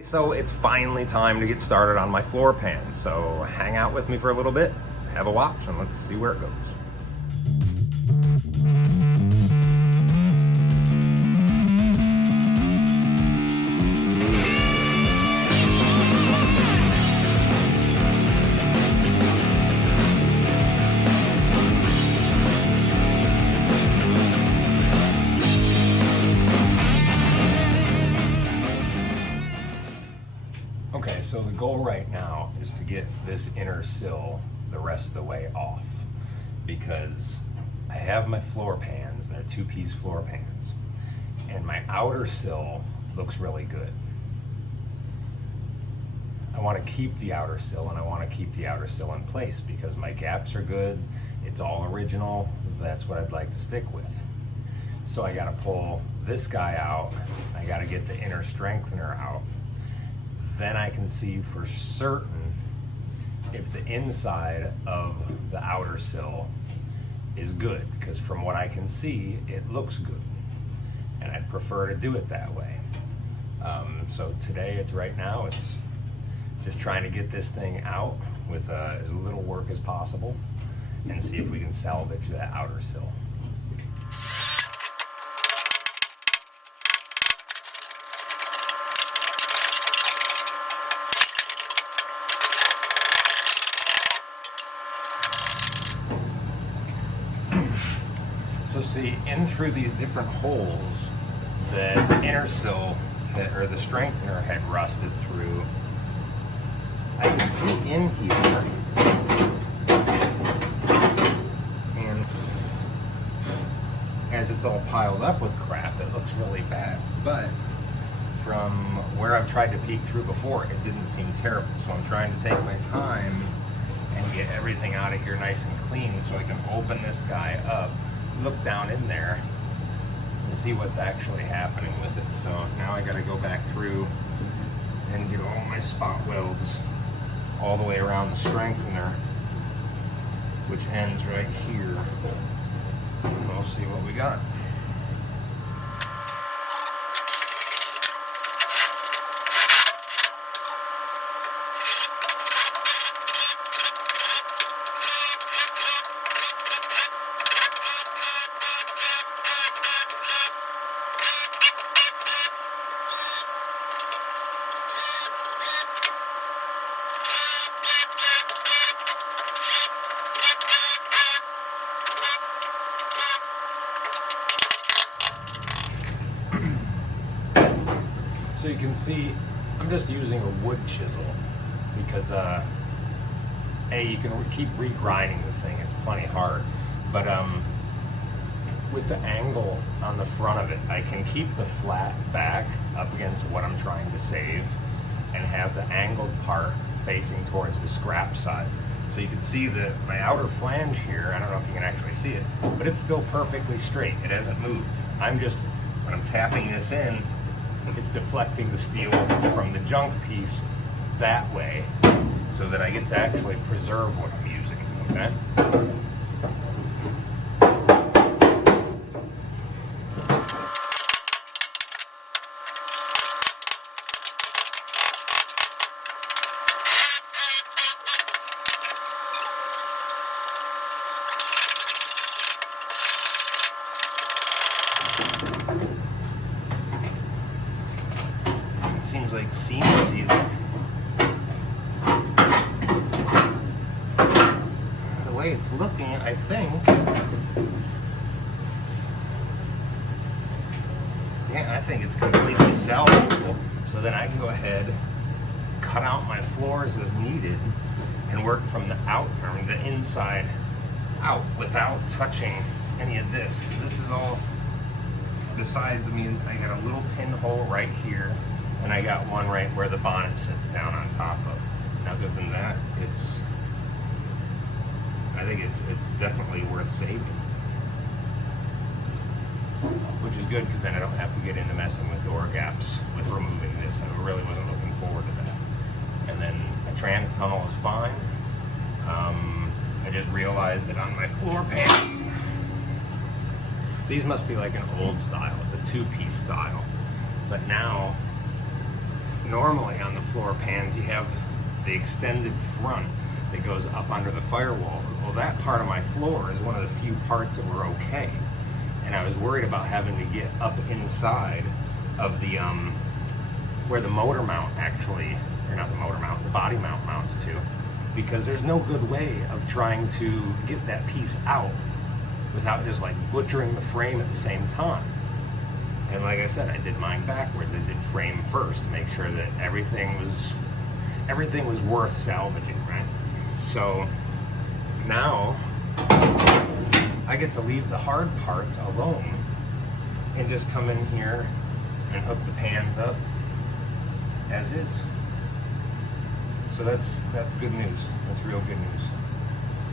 So it's finally time to get started on my floor pan. So hang out with me for a little bit, have a watch, and let's see where it goes. Okay, so the goal right now is to get this inner sill the rest of the way off, because I have my floor pans, they're two-piece floor pans, and my outer sill looks really good. I want to keep the outer sill, and I want to keep the outer sill in place because my gaps are good, it's all original, that's what I'd like to stick with. So I got to pull this guy out, I got to get the inner strengthener out. Then I can see for certain if the inside of the outer sill is good, because from what I can see, it looks good, and I'd prefer to do it that way. So today, right now, it's just trying to get this thing out with as little work as possible and see if we can salvage that outer sill. So see, in through these different holes that the inner sill, or the strengthener, had rusted through, I can see in here, and as it's all piled up with crap, it looks really bad. But from where I've tried to peek through before, it didn't seem terrible. So I'm trying to take my time and get everything out of here nice and clean so I can open this guy up, look down in there and see what's actually happening with it. So now I got to go back through and get all my spot welds all the way around the strengthener, which ends right here, and we'll see what we got. So you can see, I'm just using a wood chisel because A, you can keep regrinding the thing, it's plenty hard, but with the angle on the front of it, I can keep the flat back up against what I'm trying to save and have the angled part facing towards the scrap side. So you can see that my outer flange here, I don't know if you can actually see it, but it's still perfectly straight, it hasn't moved. When I'm tapping this in, it's deflecting the steel from the junk piece that way so that I get to actually preserve what I'm using, okay? Seems like seam sealing. The way it's looking, I think, yeah, I think it's completely salvageable. So then I can go ahead, cut out my floors as needed, and work from the the inside out without touching any of this. Because this is all, besides, I got a little pinhole right here, and I got one right where the bonnet sits down on top of. And other than that, I think it's definitely worth saving. Which is good, because then I don't have to get into messing with door gaps with removing this, and I really wasn't looking forward to that. And then the trans tunnel is fine. I just realized that on my floor pans, these must be like an old style. It's a two-piece style. But now normally on the floor pans you have the extended front that goes up under the firewall. Well, that part of my floor is one of the few parts that were okay, and I was worried about having to get up inside of the where the motor mount actually, or not the motor mount, the body mount mounts to, because there's no good way of trying to get that piece out without just like butchering the frame at the same time. And like I said, I did mine backwards. I did frame first to make sure that everything was worth salvaging, right? So now I get to leave the hard parts alone and just come in here and hook the pans up as is. So that's good news. That's real good news.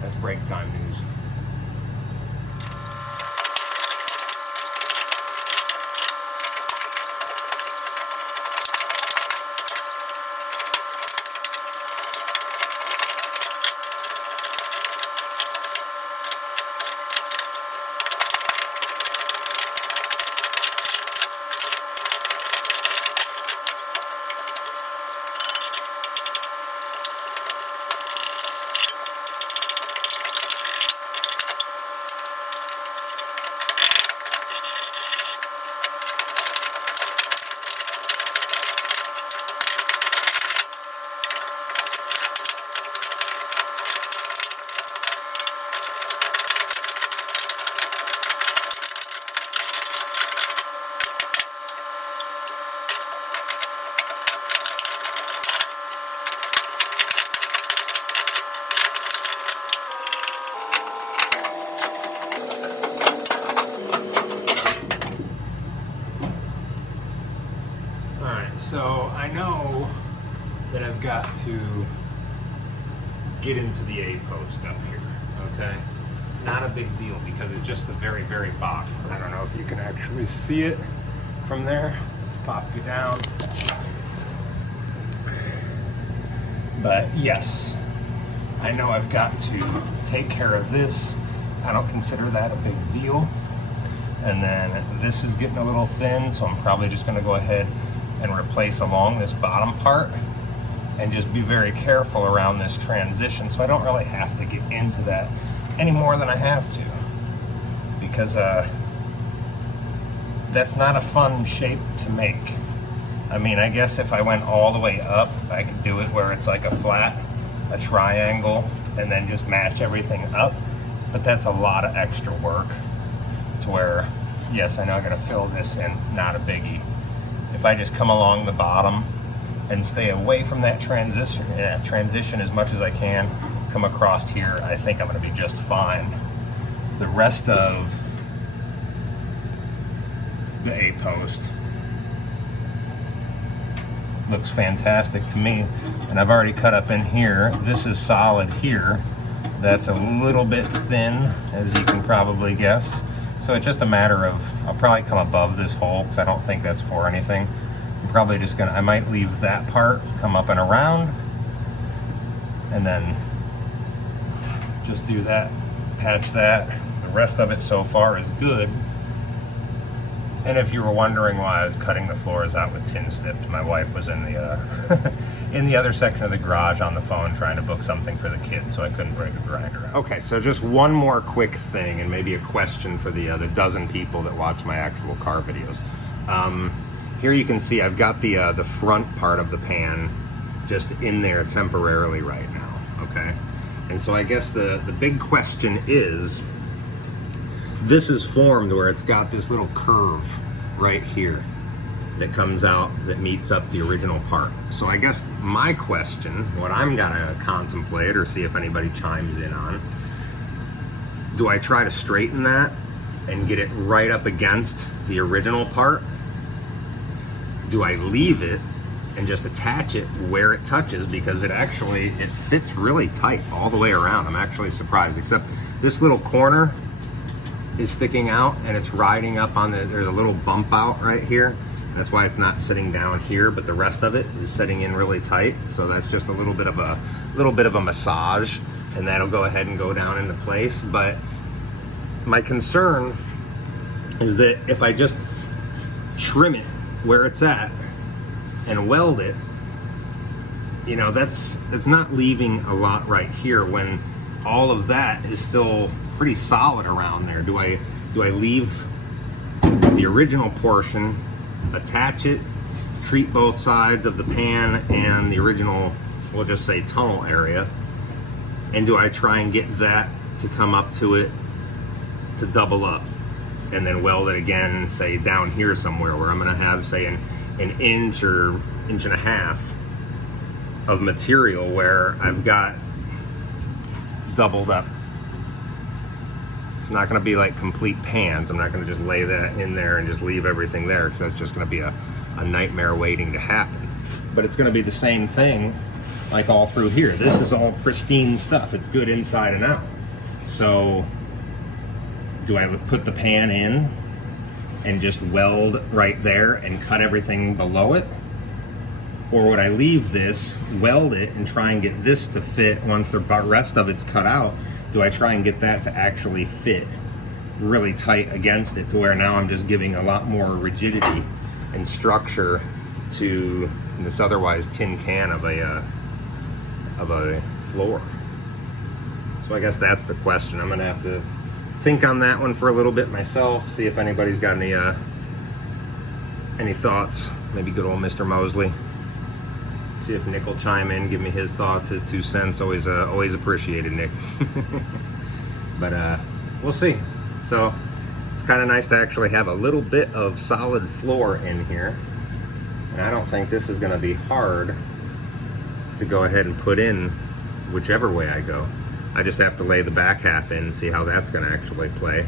That's break time news. So I know that I've got to get into the A post up here, okay? Not a big deal because it's just the very, very bottom. I don't know if you can actually see it from there. Let's pop you down. But yes, I know I've got to take care of this. I don't consider that a big deal. And then this is getting a little thin, so I'm probably just gonna go ahead and replace along this bottom part and just be very careful around this transition, so I don't really have to get into that any more than I have to, because that's not a fun shape to make. I mean, I guess if I went all the way up, I could do it where it's like a flat, a triangle, and then just match everything up, but that's a lot of extra work to where, yes, I know I gotta fill this in, not a biggie. If I just come along the bottom and stay away from that transition as much as I can, come across here, I think I'm going to be just fine. The rest of the A post looks fantastic to me, and I've already cut up in here. This is solid here. That's a little bit thin, as you can probably guess. So it's just a matter of, I'll probably come above this hole because I don't think that's for anything. I'm probably just gonna, I might leave that part, come up and around, and then just do that, patch that. The rest of it so far is good. And if you were wondering why I was cutting the floors out with tin snips, my wife was in the in the other section of the garage on the phone trying to book something for the kids, so I couldn't bring the grinder out. Okay, so just one more quick thing, and maybe a question for the dozen people that watch my actual car videos. Here you can see I've got the front part of the pan just in there temporarily right now, okay? And so I guess the big question is, this is formed where it's got this little curve right here that comes out that meets up the original part. So I guess my question, what I'm gonna contemplate or see if anybody chimes in on, do I try to straighten that and get it right up against the original part? Do I leave it and just attach it where it touches, because it fits really tight all the way around. I'm actually surprised, except this little corner is sticking out and it's riding up on there's a little bump out right here. That's why it's not sitting down here, but the rest of it is sitting in really tight. So that's just a little bit of a massage, and that'll go ahead and go down into place. But my concern is that if I just trim it where it's at and weld it, you know, that's not leaving a lot right here when all of that is still pretty solid around there. Do I leave the original portion, attach it, treat both sides of the pan and the original, we'll just say tunnel area, and do I try and get that to come up to it to double up, and then weld it again, say down here somewhere where I'm gonna have, say, an inch or inch and a half of material where I've got doubled up. It's not going to be like complete pans. I'm not going to just lay that in there and just leave everything there, because that's just going to be a nightmare waiting to happen. But it's going to be the same thing like all through here. This is all pristine stuff. It's good inside and out. So do I put the pan in and just weld right there and cut everything below it? Or would I leave this, weld it, and try and get this to fit once the rest of it's cut out? Do I try and get that to actually fit really tight against it to where now I'm just giving a lot more rigidity and structure to this otherwise tin can of a floor? So I guess that's the question. I'm gonna have to think on that one for a little bit myself, see if anybody's got any thoughts. Maybe good old Mr. Mosley. See if Nick will chime in, give me his thoughts, his 2 cents. Always appreciated, Nick. But we'll see. So it's kind of nice to actually have a little bit of solid floor in here. And I don't think this is going to be hard to go ahead and put in whichever way I go. I just have to lay the back half in and see how that's going to actually play.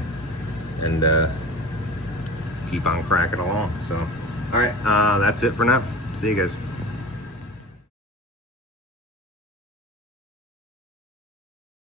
And keep on cracking along. So, all right, that's it for now. See you guys.